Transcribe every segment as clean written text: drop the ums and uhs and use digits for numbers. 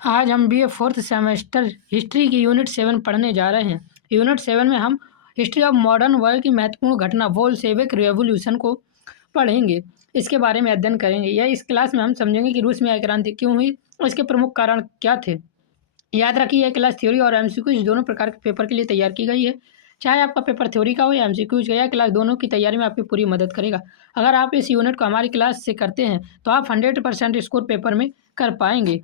आज हम BA fourth semester history की यूनिट 7 पढ़ने जा रहे हैं। यूनिट 7 में हम हिस्ट्री ऑफ मॉडर्न वर्ल्ड की महत्वपूर्ण घटना बोल्शेविक रिवॉल्यूशन को पढ़ेंगे। इसके बारे में अध्ययन करेंगे। यह इस क्लास में हम समझेंगे कि रूस में यह क्रांति क्यों हुई और इसके प्रमुख कारण क्या थे। याद रखिए यह क्लास थ्योरी और MCQ दोनों प्रकार के पेपर के लिए तैयार की गई है। चाहे आपका पेपर थ्योरी का हो या MCQ का, यह क्लास दोनों की तैयारी में आपकी पूरी मदद करेगा। अगर आप इस यूनिट को हमारी क्लास से करते हैं तो आप 100% स्कोर पेपर में कर पाएंगे।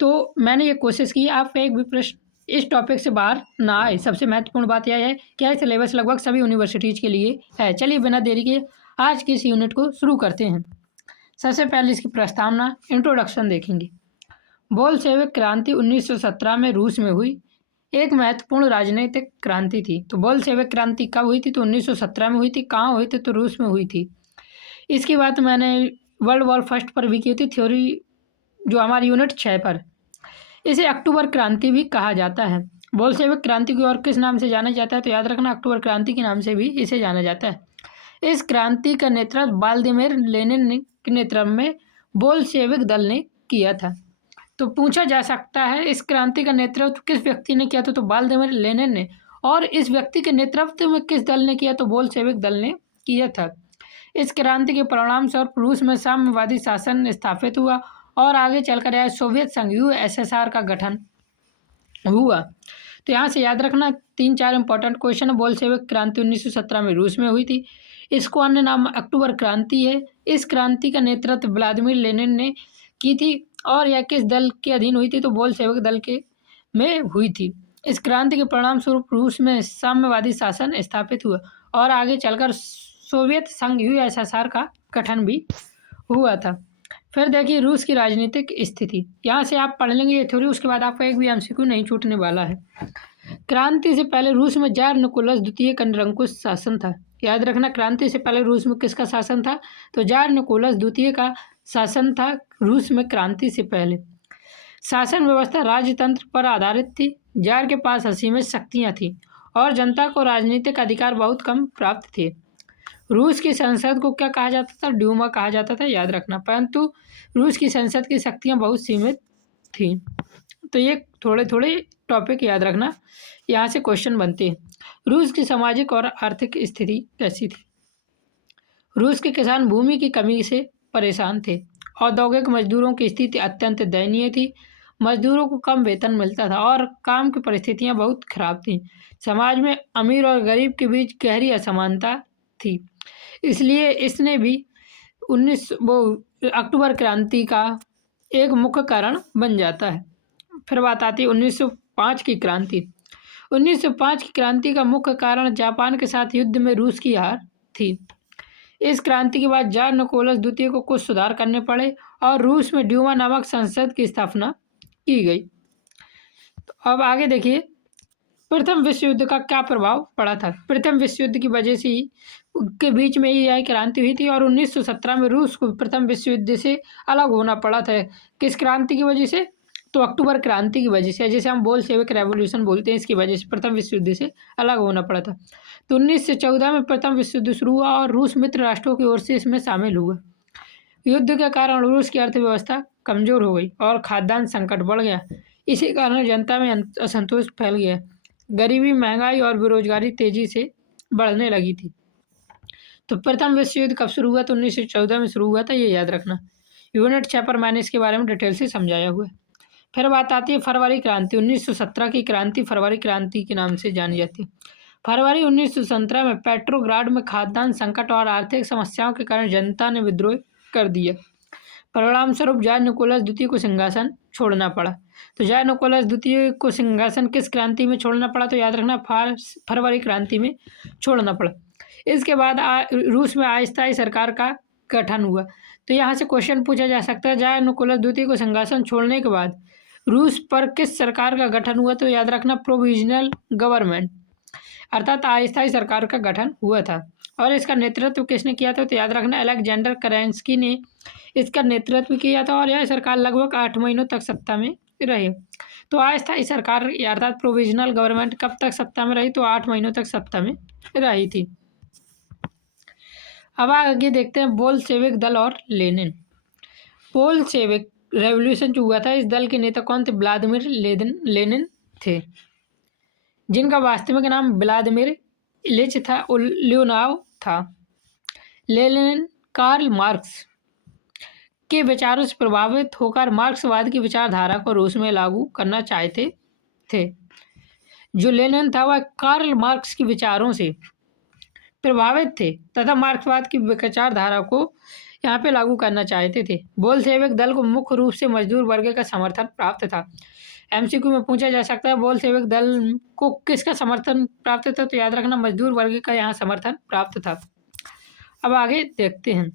तो मैंने ये कोशिश की आपका एक भी प्रश्न इस टॉपिक से बाहर ना आए। सबसे महत्वपूर्ण बात यह है कि यह सिलेबस लगभग सभी यूनिवर्सिटीज़ के लिए है। चलिए बिना देरी के आज की इस यूनिट को शुरू करते हैं। सबसे पहले इसकी प्रस्तावना इंट्रोडक्शन देखेंगे। बोल्शेविक क्रांति 1917 में रूस में हुई एक महत्वपूर्ण राजनीतिक क्रांति थी। तो बोल्शेविक क्रांति कब हुई थी? तो 1917 में हुई थी। कहाँ हुई थी? तो रूस में हुई थी। इसकी बात मैंने वर्ल्ड वॉर फर्स्ट पर भी की थी, थ्योरी जो हमारी यूनिट 6 पर। इसे अक्टूबर क्रांति भी कहा जाता है। बोल्शेविक क्रांति को और किस नाम से जाना जाता है? तो याद रखना अक्टूबर क्रांति के नाम से भी इसे जाना जाता है। इस क्रांति का नेतृत्व व्लादिमीर लेनिन के नेतृत्व में बोल्शेविक दल ने किया था। तो पूछा जा सकता है इस क्रांति का नेतृत्व किस व्यक्ति ने किया था? तो व्लादिमीर लेनिन ने। और इस व्यक्ति के नेतृत्व में किस दल ने किया? तो बोल्शेविक दल ने किया था। इस क्रांति के परिणाम स्वरूप रूस में साम्यवादी शासन स्थापित हुआ और आगे चलकर यह सोवियत संघ USSR का गठन हुआ। तो यहाँ से याद रखना 3-4 इंपॉर्टेंट क्वेश्चन। बोल्शेविक क्रांति 1917 में रूस में हुई थी। इसको अन्य नाम अक्टूबर क्रांति है। इस क्रांति का नेतृत्व व्लादिमीर लेनिन ने की थी और यह किस दल के अधीन हुई थी? तो बोल्शेविक दल के में हुई थी। इस क्रांति के परिणाम स्वरूप रूस में साम्यवादी शासन स्थापित हुआ और आगे चलकर सोवियत संघ USSR का गठन भी हुआ था। फिर देखिए रूस की राजनीतिक स्थिति। यहाँ से आप पढ़ लेंगे ये थ्योरी, उसके बाद आपका एक भी MCQ नहीं छूटने वाला है। क्रांति से पहले रूस में जार निकोलस द्वितीय का निरंकुश शासन था। याद रखना क्रांति से पहले रूस में किसका शासन था? तो जार निकोलस द्वितीय का शासन था रूस में क्रांति से पहले। शासन व्यवस्था राजतंत्र पर आधारित थी। जार के पास असीमित शक्तियाँ थीं और जनता को राजनीतिक अधिकार बहुत कम प्राप्त थे। रूस की संसद को क्या कहा जाता था? ड्यूमा कहा जाता था, याद रखना। परंतु रूस की संसद की शक्तियाँ बहुत सीमित थीं। तो ये थोड़े थोड़े टॉपिक याद रखना, यहाँ से क्वेश्चन बनते हैं। रूस की सामाजिक और आर्थिक स्थिति कैसी थी? रूस के किसान भूमि की कमी से परेशान थे। औद्योगिक मजदूरों की स्थिति अत्यंत दयनीय थी। मजदूरों को कम वेतन मिलता था और काम की परिस्थितियाँ बहुत खराब थीं। समाज में अमीर और गरीब के बीच गहरी असमानता थी। इसलिए इसने भी अक्टूबर क्रांति का एक मुख्य कारण बन जाता है। फिर बात आती है 1905 की क्रांति। 1905 की क्रांति का मुख्य कारण जापान के साथ युद्ध में रूस की हार थी। इस क्रांति के बाद जार निकोलस द्वितीय को कुछ सुधार करने पड़े और रूस में ड्यूमा नामक संसद की स्थापना की गई। तो अब आगे देखिए प्रथम विश्व युद्ध का क्या प्रभाव पड़ा था। प्रथम विश्व युद्ध की वजह से ही के बीच में ही यह क्रांति हुई थी और 1917 में रूस को प्रथम विश्व युद्ध से अलग होना पड़ा था। किस क्रांति की वजह से? तो अक्टूबर क्रांति की वजह से, जैसे हम बोल्शेविक रेवोल्यूशन बोलते हैं, इसकी वजह से प्रथम विश्व युद्ध से अलग होना पड़ा था। तो 1914 में प्रथम विश्व युद्ध शुरू हुआ और रूस मित्र राष्ट्रों की ओर से इसमें शामिल हुआ। युद्ध के कारण रूस की अर्थव्यवस्था कमजोर हो गई और खाद्यान्न संकट बढ़ गया। इसी कारण जनता में असंतोष फैल गया। गरीबी, महंगाई और बेरोजगारी तेजी से बढ़ने लगी थी। तो प्रथम विश्व युद्ध कब शुरू हुआ? तो 1914 में शुरू हुआ था, ये याद रखना। यूनिट 6 पर मैंने इसके बारे में डिटेल से समझाया हुआ है। फिर बात आती है फरवरी क्रांति। 1917 की क्रांति फरवरी क्रांति के नाम से जानी जाती है। फरवरी 1917 में पेट्रोग्राड में खाद्यान्न संकट और आर्थिक समस्याओं के कारण जनता ने विद्रोह कर दिया। परिणाम स्वरूप जार निकोलस द्वितीय को सिंहासन छोड़ना पड़ा। तो जार निकोलस द्वितीय को सिंहासन किस क्रांति में छोड़ना पड़ा? तो याद रखना फरवरी क्रांति में छोड़ना पड़ा। इसके बाद रूस में अस्थायी सरकार का गठन हुआ। तो यहाँ से क्वेश्चन पूछा जा सकता है जार निकोलस द्वितीय को सिंहासन छोड़ने के बाद रूस पर किस सरकार का गठन हुआ? तो याद रखना प्रोविजनल गवर्नमेंट, अर्थात अस्थायी सरकार का गठन हुआ था। और इसका नेतृत्व किसने किया था? तो याद रखना अलेक्जेंडर केरेंस्की ने इसका नेतृत्व किया था और यह सरकार लगभग 8 महीनों तक सत्ता में रही। तो अस्थायी सरकार अर्थात प्रोविजनल गवर्नमेंट कब तक सत्ता में रही? तो 8 महीनों तक सत्ता में रही थी। अब आगे देखते हैं बोल्शेविक दल और लेनिन। बोल्शेविक रेवोल्यूशन जो हुआ था, इस दल के नेता कौन थे? व्लादिमीर लेनिन थे, जिनका वास्तविक नाम व्लादिमीर इलिच था ल्योनाव था। लेनिन कार्ल मार्क्स के विचारों से प्रभावित होकर मार्क्सवाद की विचारधारा को रूस में लागू करना चाहते थे। जो लेनिन था वह कार्ल मार्क्स के विचारों से प्रभावित थे तथा मार्क्सवाद की विचारधारा को यहाँ पे लागू करना चाहते थे। बोल्शेविक दल को मुख्य रूप से मजदूर वर्ग का समर्थन प्राप्त था। एमसीक्यू में पूछा जा सकता है बोल्शेविक दल को किसका समर्थन प्राप्त था, तो याद रखना मजदूर वर्ग का यहाँ समर्थन प्राप्त था। अब आगे देखते हैं।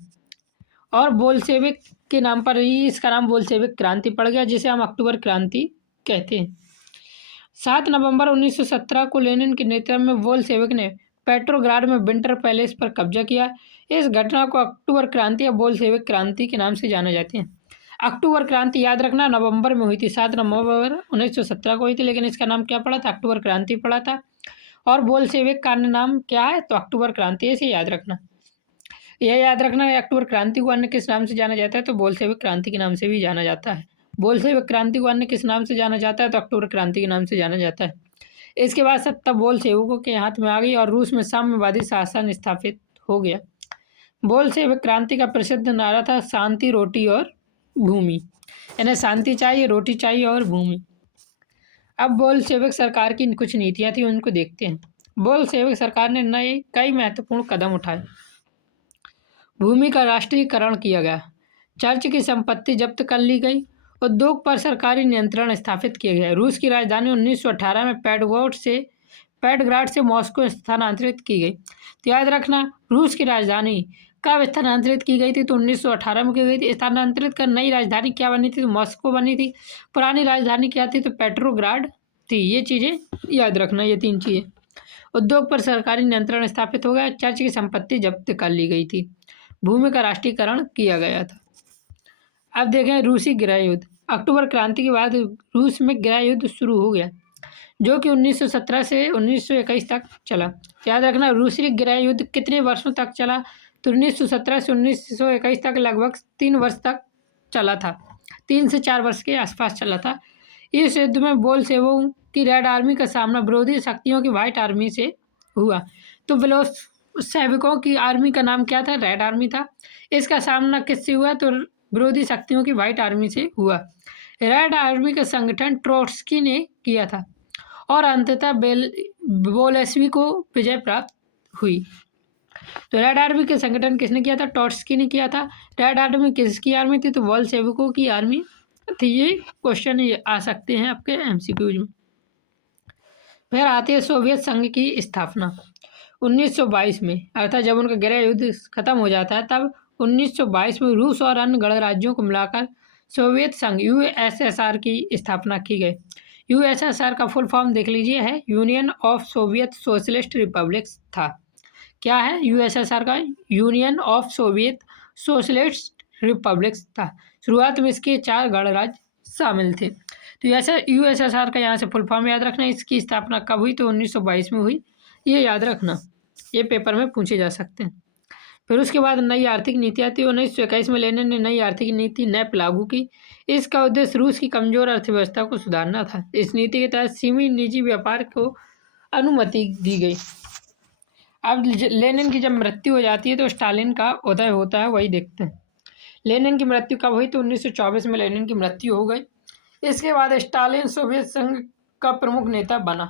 और बोल्शेविक के नाम पर ही इसका नाम बोल्शेविक क्रांति पड़ गया, जिसे हम अक्टूबर क्रांति कहते हैं। 7 नवंबर 1917 को लेनिन के नेतृत्व में बोल्शेविक ने पेट्रोग्राड में विंटर पैलेस पर कब्जा किया। इस घटना को अक्टूबर क्रांति या बोल्शेविक क्रांति के नाम से जाना जाते हैं। अक्टूबर क्रांति याद रखना नवंबर में हुई थी, 7 नवंबर 1917 को हुई थी, लेकिन इसका नाम क्या पड़ा था? अक्टूबर क्रांति पड़ा था। और बोल्शेविक का नाम क्या है? तो अक्टूबर क्रांति, ऐसे याद रखना। यह याद रखना है अक्टूबर क्रांति को अन्य किस नाम से जाना जाता है? तो बोल्शेविक क्रांति के नाम से भी जाना जाता है। बोल्शेविक क्रांति को अन्य किस नाम से जाना जाता है? तो अक्टूबर क्रांति के नाम से जाना जाता है। इसके बाद सत्ता बोल्शेविकों के हाथ में आ गई और रूस में साम्यवादी शासन स्थापित हो गया। बोल्शेविक क्रांति का प्रसिद्ध नारा था शांति, रोटी और भूमि। यानी शांति चाहिए, रोटी चाहिए और भूमि। अब बोल्शेविक सरकार की कुछ नीतियां थी, उनको देखते हैं। बोल्शेविक सरकार ने कई महत्वपूर्ण कदम उठाए। भूमि का राष्ट्रीयकरण किया गया, चर्च की संपत्ति जब्त कर ली गई, उद्योग पर सरकारी नियंत्रण स्थापित किया गया। रूस की राजधानी 1918 में पेट्रोग्राड से मॉस्को स्थानांतरित की गई। तो याद रखना रूस की राजधानी कब स्थानांतरित की गई थी? तो 1918 में की गई थी। स्थानांतरित कर नई राजधानी क्या बनी थी? तो मॉस्को बनी थी। पुरानी राजधानी क्या थी? तो पेट्रोग्राड थी। ये चीज़ें याद रखना, ये 3 चीज़ें। उद्योग पर सरकारी नियंत्रण स्थापित हो गया, चर्च की संपत्ति जब्त कर ली गई थी, भूमि का राष्ट्रीयकरण किया गया था। अब देखें रूसी गृह युद्ध। अक्टूबर क्रांति के बाद रूस में गृह युद्ध शुरू हो गया, जो कि 1917 से 1921 तक चला। याद रखना रूसी गृह युद्ध कितने वर्षों तक चला? तो 1917 से 1921 तक लगभग 3 वर्ष तक चला था, 3 से 4 वर्ष के आसपास चला था। इस युद्ध में बोल्शेविकों की रेड आर्मी का सामना विरोधी शक्तियों की व्हाइट आर्मी से हुआ। तो बोल्शेविकों की आर्मी का नाम क्या था? रेड आर्मी था। इसका सामना किससे हुआ? तो विरोधी शक्तियों की व्हाइट आर्मी से हुआ। रेड आर्मी का संगठन ट्रोट्स्की ने किया था और अंततः बोल्शेविक को विजय प्राप्त हुई। तो रेड आर्मी के संगठन किसने किया था? ट्रोट्स्की ने किया था। रेड आर्मी किसकी आर्मी थी? तो बोल्शेविकों की आर्मी थी। ये क्वेश्चन आ सकते हैं आपके एमसीक्यूज में। फिर आती है सोवियत संघ की स्थापना 1922 में, अर्थात जब उनका गृह युद्ध खत्म हो जाता है तब 1922 में रूस और अन्य गणराज्यों को मिलाकर सोवियत संघ यूएसएसआर की स्थापना की गई। यूएसएसआर का फुल फॉर्म देख लीजिए, है union of Soviet socialist republics था। क्या है? यूएसएसआर का union of Soviet socialist republics था। शुरुआत में इसके 4 गणराज्य शामिल थे। तो यूएसएसआर का यहाँ से फुल फॉर्म याद रखना। इसकी स्थापना कब हुई? तो 1922 में हुई। ये याद रखना, ये पेपर में पूछे जा सकते हैं। फिर उसके बाद नई आर्थिक नीति आती है। 1921 में लेनिन ने नई आर्थिक नीति नैप लागू की। इसका उद्देश्य रूस की कमजोर अर्थव्यवस्था को सुधारना था। इस नीति के तहत सीमित निजी व्यापार को अनुमति दी गई। अब लेनिन की जब मृत्यु हो जाती है तो स्टालिन का उदय होता है, वही देखते हैं। लेनिन की मृत्यु कब हुई? तो 1924 में लेनिन की मृत्यु हो गई। इसके बाद स्टालिन सोवियत संघ का प्रमुख नेता बना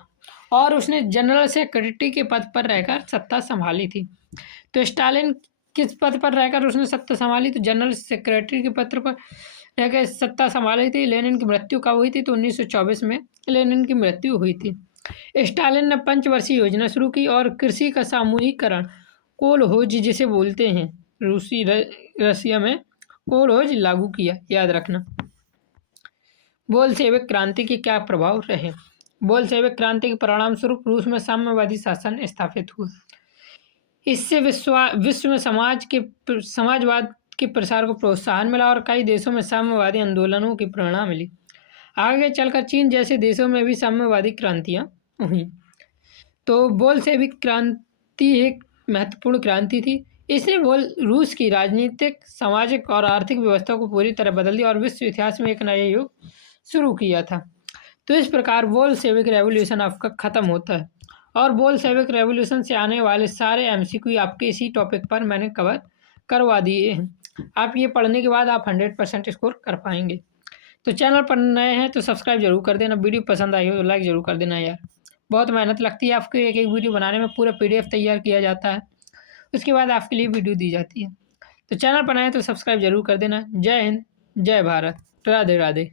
और उसने जनरल सेक्रेटरी के पद पर रहकर सत्ता संभाली थी। तो स्टालिन किस पद पर रहकर उसने सत्ता संभाली? तो जनरल सेक्रेटरी के पद पर रहकर सत्ता संभाली थी। लेनिन की मृत्यु कब हुई थी? तो 1924 में लेनिन की मृत्यु हुई थी। स्टालिन ने 5 वर्षीय योजना शुरू की और कृषि का सामूहिकरण, कोलहोज जिसे बोलते हैं रसिया में, कोलहोज लागू किया। याद रखना। बोल्शेविक क्रांति के क्या प्रभाव रहे? बोल्शेविक क्रांति के परिणाम स्वरूप रूस में साम्यवादी शासन स्थापित हुआ। इससे विश्व में समाजवाद के प्रसार को प्रोत्साहन मिला और कई देशों में साम्यवादी आंदोलनों की प्रेरणा मिली। आगे चलकर चीन जैसे देशों में भी साम्यवादी क्रांतियाँ हुई। तो बोल्शेविक क्रांति एक महत्वपूर्ण क्रांति थी। इसने रूस की राजनीतिक, सामाजिक और आर्थिक व्यवस्था को पूरी तरह बदल दिया और विश्व इतिहास में एक नया युग शुरू किया था। तो इस प्रकार बोल्शेविक रेवोल्यूशन आपका ख़त्म होता है और बोल्शेविक रेवोल्यूशन से आने वाले सारे एमसीक्यू आपके इसी टॉपिक पर मैंने कवर करवा दिए हैं। आप ये पढ़ने के बाद आप 100% स्कोर कर पाएंगे। तो चैनल पर नए हैं तो सब्सक्राइब जरूर कर देना, वीडियो पसंद आई हो तो लाइक ज़रूर कर देना यार। बहुत मेहनत लगती है आपको एक एक वीडियो बनाने में, पूरा PDF तैयार किया जाता है, उसके बाद आपके लिए वीडियो दी जाती है। तो चैनल पर नए हैं तो सब्सक्राइब जरूर कर देना। जय हिंद, जय भारत, राधे राधे।